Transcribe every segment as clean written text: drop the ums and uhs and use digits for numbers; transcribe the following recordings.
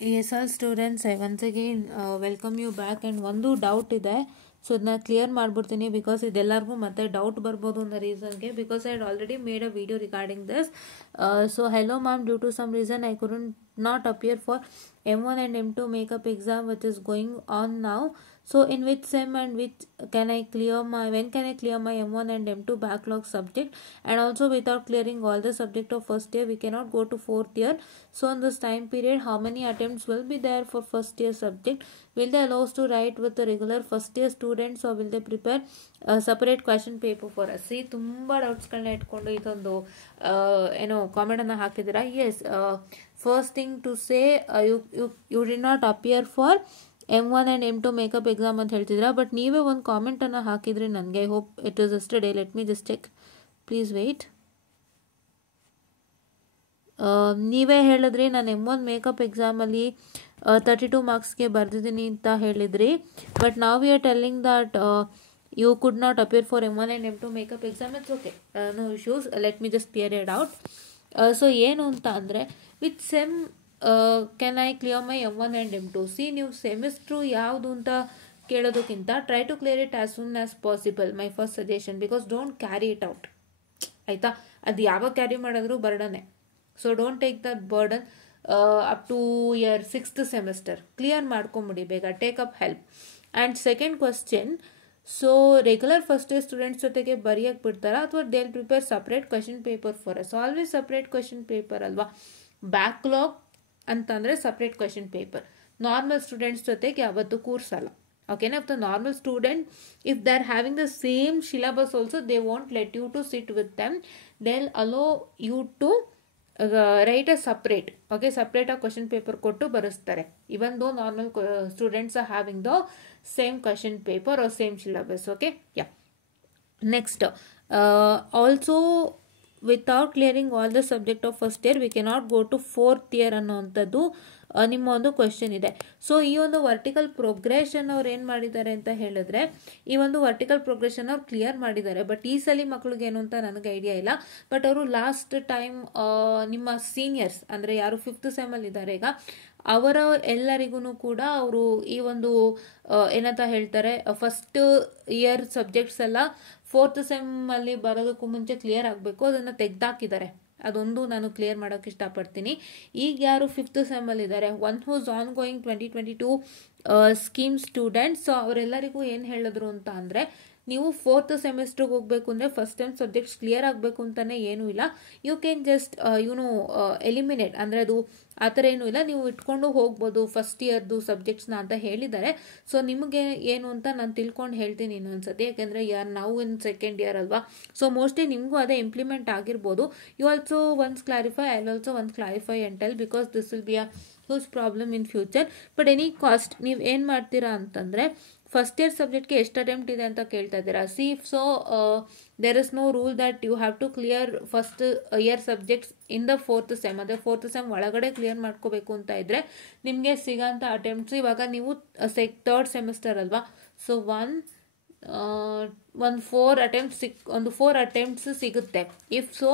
Yes, all students, I once again welcome you back. And ಒಂದು doubt ಇದೆ, so ಅದನ್ನ clear ಮಾಡ್ಬಿಡ್ತೀನಿ because ಇದೆಲ್ಲರಿಗೂ ಮತ್ತೆ ಡೌಟ್ ಬರ್ಬೋದು ಅನ್ನೋ ರೀಸನ್ಗೆ, because I had already made a video regarding this. So hello ma'am, due to some reason I couldn't not appear for M1 and M2 makeup exam which is going on now. So in which sem and which can I clear my, when can I clear my M1 and M2 backlog subject? And also without clearing all the subject of first year we cannot go to fourth year. So in this time period how many attempts will be there for first year subject? Will they allow us to write with the regular first year students or will they prepare a separate question paper for us? See, ತುಂಬ ಡೌಟ್ಸ್ಗಳನ್ನ ಇಟ್ಕೊಂಡು ಇದೊಂದು ಏನೋ ಕಾಮೆಂಟನ್ನು ಹಾಕಿದ್ದೀರಾ. Yes, first thing to say, you did not appear for M1 and M2 makeup exam ಅಂತ ಹೇಳ್ತಿದ್ದೀರಾ, but ನೀವೇ ಒಂದು ಕಾಮೆಂಟನ್ನು ಹಾಕಿದ್ರಿ ನನಗೆ. I hope it is yesterday. Let me just check, please wait. ನೀವೇ ಹೇಳಿದ್ರಿ ನಾನು M1 ಮೇಕಪ್ ಎಕ್ಸಾಮಲ್ಲಿ 32 ಮಾರ್ಕ್ಸ್ಗೆ ಬರೆದಿದ್ದೀನಿ ಅಂತ ಹೇಳಿದ್ರಿ, ಬಟ್ ನಾವು you are telling that you could not appear for M1 and M2 makeup exam. It's okay, no issues. Let me just clear it out. So ಏನು ಅಂತ ಅಂದರೆ, with sem can I clear my M1 and M2? See, ನೀವು semester ಯಾವುದು ಅಂತ ಕೇಳೋದಕ್ಕಿಂತ try to clear it as soon as possible, my first suggestion. Because don't carry it out, ಆಯಿತಾ? ಅದು ಯಾವಾಗ ಕ್ಯಾರಿ ಮಾಡಿದ್ರು ಬರ್ಡನ್ನೇ. So don't take that burden up to year 6th semester. Clear ಮಾಡ್ಕೊಂಬಿಡಿ ಬೇಗ, take up help. And second question, so regular first year students ಜೊತೆಗೆ ಬರೆಯೋಕ್ಕೆ ಬಿಡ್ತಾರಾ ಅಥವಾ they will prepare separate question paper for us? Always separate question paper ಅಲ್ವಾ. Backlog ಅಂತಂದರೆ separate question paper. Normal students ಜೊತೆಗೆ ಯಾವತ್ತೂ ಕೂರ್ಸಲ್ಲ, ಓಕೆನಾ? If the normal student, if they are having the same syllabus also, they want let you to sit with them. They will allow you to write a separate, okay? ಸಪ್ರೇಟಾಗಿ question paper ಕೊಟ್ಟು ಬರೆಸ್ತಾರೆ, even though normal students are having the same question paper or same syllabus, okay? Yeah. Next, also without clearing all the subject of first year we cannot go to fourth year ಅನ್ನೋವಂಥದ್ದು ನಿಮ್ಮ ಒಂದು question ಇದೆ. So ಈ ಒಂದು vertical progression ಅವ್ರು ಏನು ಮಾಡಿದ್ದಾರೆ ಅಂತ ಹೇಳಿದ್ರೆ, ಈ ಒಂದು ವರ್ಟಿಕಲ್ ಪ್ರೋಗ್ರೆಷನ್ ಅವ್ರು ಕ್ಲಿಯರ್ ಮಾಡಿದ್ದಾರೆ. ಬಟ್ ಈ ಸಲ ಮಕ್ಳಿಗೆ ಏನು ಅಂತ ನನಗೆ ಐಡಿಯಾ ಇಲ್ಲ. ಬಟ್ ಅವರು ಲಾಸ್ಟ್ ಟೈಮ್ ನಿಮ್ಮ ಸೀನಿಯರ್ಸ್ ಅಂದರೆ ಯಾರು 5th ಸೆಮಲ್ಲಿ ಇದ್ದಾರೆ ಈಗ, ಅವರ ಎಲ್ಲರಿಗೂ ಕೂಡ ಅವರು ಈ ಒಂದು ಏನಂತ ಹೇಳ್ತಾರೆ, ಫಸ್ಟ್ ಇಯರ್ ಸಬ್ಜೆಕ್ಟ್ಸ್ ಎಲ್ಲ 4th ಸೆಮ್ಮಲ್ಲಿ ಬರೋದಕ್ಕೂ ಮುಂಚೆ ಕ್ಲಿಯರ್ ಆಗಬೇಕು, ಅದನ್ನು ತೆಗೆದಾಕಿದ್ದಾರೆ. ಅದೊಂದು ನಾನು ಕ್ಲಿಯರ್ ಮಾಡೋಕ್ಕೆ ಇಷ್ಟಪಡ್ತೀನಿ. ಈಗ ಯಾರು 5th ಸೆಮ್ಮಲ್ಲಿ ಇದ್ದಾರೆ, one who's on going 2022 scheme students, so ಅವರೆಲ್ಲರಿಗೂ ಏನು ಹೇಳಿದ್ರು ಅಂತ ಅಂದರೆ, ನೀವು 4th ಸೆಮಿಸ್ಟ್ರಿಗೆ ಹೋಗಬೇಕು ಅಂದರೆ ಫಸ್ಟ್ ಟೈಮ್ ಸಬ್ಜೆಕ್ಟ್ಸ್ ಕ್ಲಿಯರ್ ಆಗಬೇಕು ಅಂತಲೇ ಏನೂ ಇಲ್ಲ. ಯು ಕ್ಯಾನ್ ಜಸ್ಟ್ ಎಲಿಮಿನೇಟ್, ಅಂದರೆ ಅದು ಆ ಥರ ಏನೂ ಇಲ್ಲ, ನೀವು ಇಟ್ಕೊಂಡು ಹೋಗ್ಬೋದು ಫಸ್ಟ್ ಇಯರ್ದು ಸಬ್ಜೆಕ್ಟ್ಸ್ನ ಅಂತ ಹೇಳಿದ್ದಾರೆ. ಸೊ ನಿಮಗೆ ಏನು ಅಂತ ನಾನು ತಿಳ್ಕೊಂಡು ಹೇಳ್ತೀನಿ ಇನ್ನೊಂದ್ಸತಿ, ಯಾಕೆಂದರೆ ನಾವು ಇನ್ ಸೆಕೆಂಡ್ ಇಯರ್ ಅಲ್ವಾ. ಸೊ ಮೋಸ್ಟ್ಲಿ ನಿಮಗೂ ಅದೇ ಇಂಪ್ಲಿಮೆಂಟ್ ಆಗಿರ್ಬೋದು. You also once clarify, I also once clarify and tell, because this will be a huge problem in future. But any cost ನೀವು ಏನು ಮಾಡ್ತೀರಾ ಅಂತಂದರೆ, ಫಸ್ಟ್ ಇಯರ್ ಸಬ್ಜೆಕ್ಟ್ಗೆ ಎಷ್ಟು ಅಟೆಂಪ್ಟ್ ಇದೆ ಅಂತ ಕೇಳ್ತಾ ಇದ್ದೀರಾ. See, so there is no rule that you have to clear first year subjects in the 4th sem. ಅದೇ 4th ಸೆಮ್ ಒಳಗಡೆ ಕ್ಲಿಯರ್ ಮಾಡ್ಕೋಬೇಕು ಅಂತ ಇದ್ದರೆ ನಿಮಗೆ ಸಿಗೋಂಥ ಅಟೆಂಪ್ಟ್ಸ್, ಇವಾಗ ನೀವು 3rd ಸೆಮಿಸ್ಟರ್ ಅಲ್ವಾ, ಸೊ ಒಂದು 4 ಅಟೆಂಪ್ಟ್ಸ್ ಸಿಗುತ್ತೆ. If so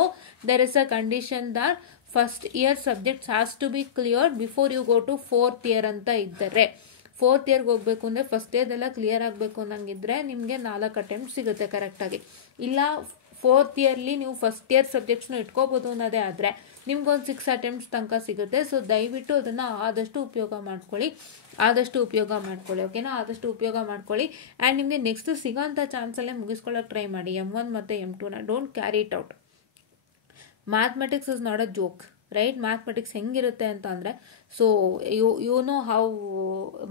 there is a condition that first year subjects has to be cleared before you go to 4th year ಅಂತ ಇದ್ದರೆ, 4th ಇಯರ್ಗೆ ಹೋಗಬೇಕು ಅಂದರೆ ಫಸ್ಟ್ ಇಯರ್ದೆಲ್ಲ ಕ್ಲಿಯರ್ ಆಗಬೇಕು ಅನ್ನಂಗಿದ್ರೆ ನಿಮಗೆ 4 ಅಟೆಂಪ್ಟ್ ಸಿಗುತ್ತೆ ಕರೆಕ್ಟಾಗಿ. ಇಲ್ಲ 4th ಇಯರ್ಲಿ ನೀವು ಫಸ್ಟ್ ಇಯರ್ ಸಬ್ಜೆಕ್ಟ್ಸ್ನು ಇಟ್ಕೋಬೋದು ಅನ್ನೋದೇ ಆದರೆ ನಿಮ್ಗೊಂದು 6 ಅಟೆಂಪ್ಟ್ಸ್ ತನಕ ಸಿಗುತ್ತೆ. ಸೊ ದಯವಿಟ್ಟು ಅದನ್ನು ಆದಷ್ಟು ಉಪಯೋಗ ಮಾಡ್ಕೊಳ್ಳಿ, ಓಕೆನಾ? ಆದಷ್ಟು ಉಪಯೋಗ ಮಾಡ್ಕೊಳ್ಳಿ. ಆ್ಯಂಡ್ ನಿಮಗೆ ನೆಕ್ಸ್ಟ್ ಸಿಗೋಂಥ ಚಾನ್ಸಲ್ಲೇ ಮುಗಿಸ್ಕೊಳ್ಳೋಕೆ ಟ್ರೈ ಮಾಡಿ M1 ಮತ್ತು M2ನ. Don't carry it out. Mathematics is not a joke, right? Mathematics ಹೆಂಗಿರುತ್ತೆ ಅಂತ ಅಂದರೆ, so you know how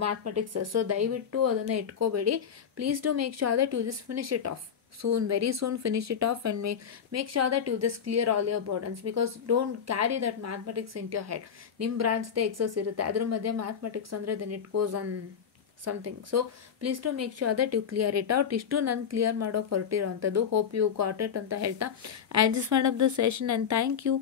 mathematics. So ದಯವಿಟ್ಟು ಅದನ್ನು ಇಟ್ಕೋಬೇಡಿ. Please to make sure that you just finish it off soon, very soon finish it off and make sure that you just clear all your burdens, because don't carry that mathematics into your head. ನಿಮ್ಮ ಬ್ರಾಂಚ್ದೇ excess ಇರುತ್ತೆ, ಅದ್ರ ಮಧ್ಯೆ mathematics ಅಂದರೆ then it goes on something. So please to make sure that you clear it out. ಇಷ್ಟು ನಾನು clear ಮಾಡೋಕೆ ಹೊರಟಿರೋವಂಥದ್ದು. Hope you got it ಅಂತ ಹೇಳ್ತಾ I just wind up the session and thank you.